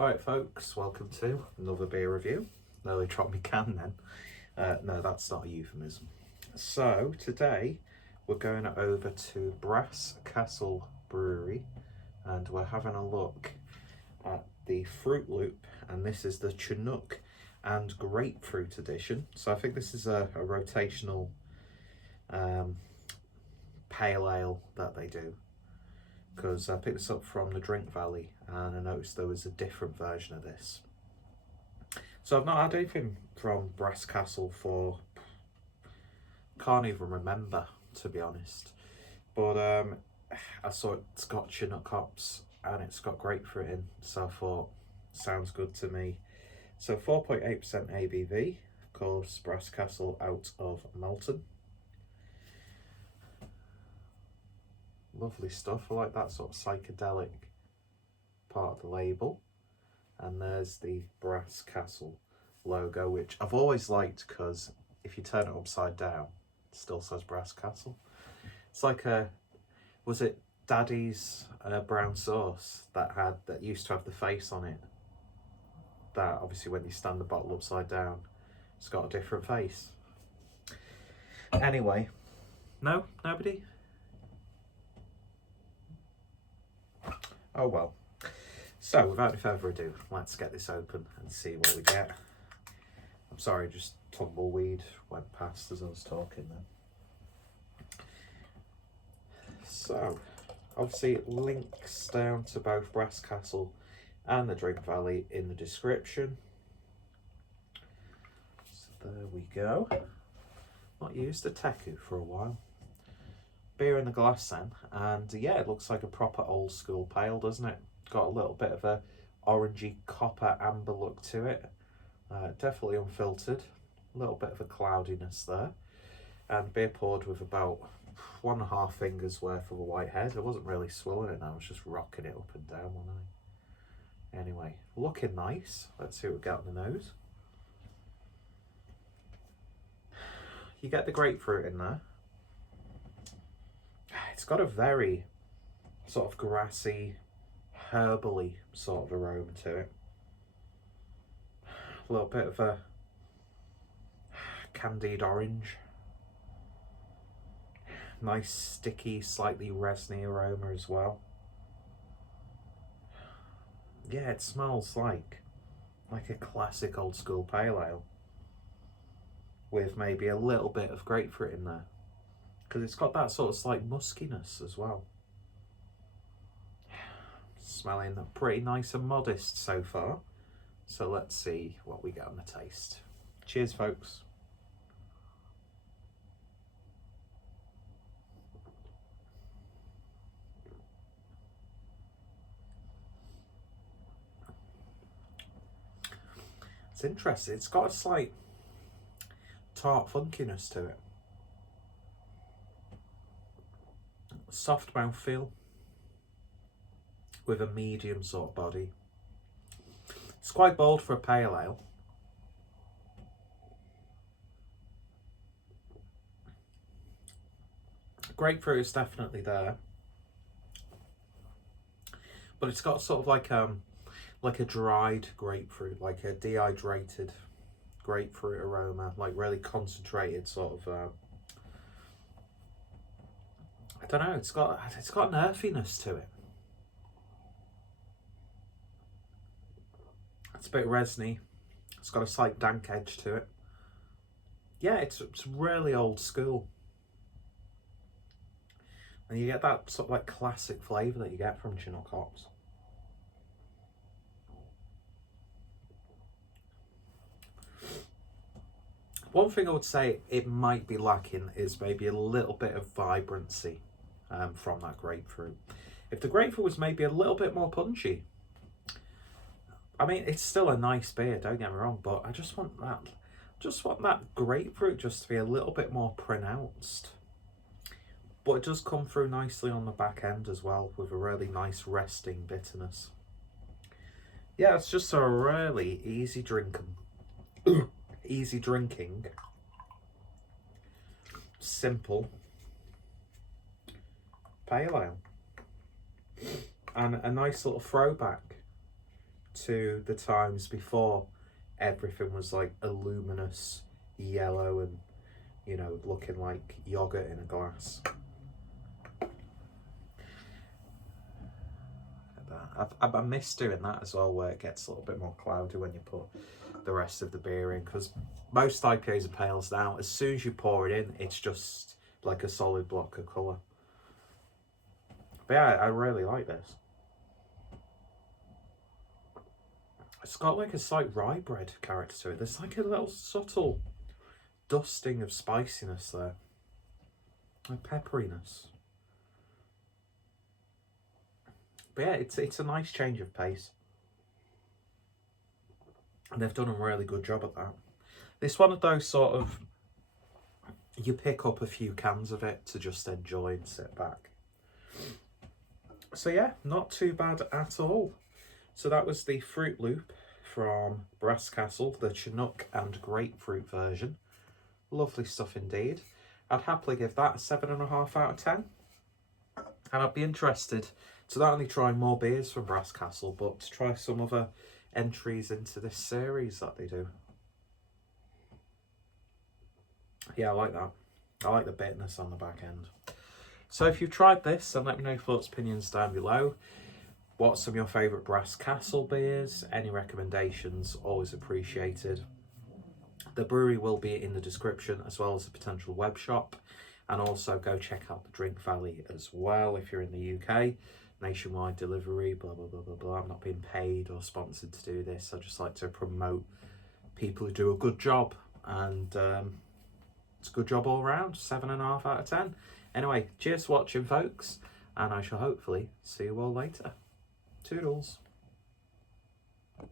Alright folks, welcome to another beer review. Nearly dropped me can then. No, that's not a euphemism. So today we're going over to Brass Castle Brewery and we're having a look at the Fruit Loop, and this is the Chinook and Grapefruit edition. So I think this is a rotational pale ale that they do, because I picked this up from the Drink Valley and I noticed there was a different version of this. So I've not had anything from Brass Castle for, can't even remember, to be honest. But I saw it's got Chinook hops and it's got grapefruit in, so I thought, sounds good to me. So 4.8% ABV, of course, Brass Castle out of Melton. Lovely stuff. I like that sort of psychedelic part of the label. And there's the Brass Castle logo, which I've always liked because if you turn it upside down, it still says Brass Castle. It's like was it Daddy's brown sauce that used to have the face on it? That obviously when you stand the bottle upside down, it's got a different face. Anyway, no, nobody? Oh well. So without any further ado, let's get this open and see what we get. I'm sorry, just tumbleweed went past as I was talking then. So obviously it links down to both Brass Castle and the Drink Valley in the description. So there we go. Not used a Teku for a while. Beer in the glass then, and yeah, it looks like a proper old school pale, doesn't it? Got a little bit of a orangey copper amber look to it. Definitely unfiltered. A little bit of a cloudiness there. And beer poured with about 1.5 fingers worth of a white head. I wasn't really swilling it now, I was just rocking it up and down, wasn't I? Anyway, looking nice. Let's see what we got on the nose. You get the grapefruit in there. It's got a very sort of grassy, herbally sort of aroma to it. A little bit of a candied orange. Nice sticky, slightly resiny aroma as well. Yeah, it smells like a classic old school pale ale with maybe a little bit of grapefruit in there, because it's got that sort of slight muskiness as well. Smelling pretty nice and modest so far. So let's see what we get on the taste. Cheers, folks. It's interesting. It's got a slight tart funkiness to it. Soft mouthfeel with a medium sort of body. It's quite bold for a pale ale. Grapefruit is definitely there, but it's got sort of like a dried grapefruit, like a dehydrated grapefruit aroma, like really concentrated sort of. I don't know. It's got an earthiness to it. It's a bit resiny. It's got a slight dank edge to it. Yeah, it's really old school. And you get that sort of like classic flavour that you get from Chinook hops. One thing I would say it might be lacking is maybe a little bit of vibrancy from that grapefruit. If the grapefruit was maybe a little bit more punchy, I mean, it's still a nice beer, don't get me wrong, but I just want that grapefruit just to be a little bit more pronounced. But it does come through nicely on the back end as well, with a really nice resting bitterness. Yeah, it's just a really easy drinking, simple pale ale. And a nice little throwback to the times before everything was like a luminous yellow and, you know, looking like yogurt in a glass. I miss doing that as well, where it gets a little bit more cloudy when you put the rest of the beer in, because most IPAs and pales now, as soon as you pour it in, it's just like a solid block of colour. But yeah, I really like this. It's got like a slight rye bread character to it. There's like a little subtle dusting of spiciness there, like pepperiness. But yeah, it's a nice change of pace, and they've done a really good job at that. It's one of those sort of, you pick up a few cans of it to just enjoy and sit back. So yeah, not too bad at all. So that was the Fruit Loop from Brass Castle, the Chinook and Grapefruit version. Lovely stuff indeed. I'd happily give that a 7.5 out of 10. And I'd be interested to not only try more beers from Brass Castle, but to try some other entries into this series that they do. Yeah, I like that. I like the bitterness on the back end. So if you've tried this, then let me know your thoughts, opinions down below. What's some of your favourite Brass Castle beers? Any recommendations? Always appreciated. The brewery will be in the description, as well as the potential web shop. And also go check out the Drink Valley as well if you're in the UK. Nationwide delivery, blah, blah, blah, blah, blah. I'm not being paid or sponsored to do this. I just like to promote people who do a good job. And it's a good job all round. 7.5 out of 10. Anyway, cheers for watching, folks. And I shall hopefully see you all later. Toodles.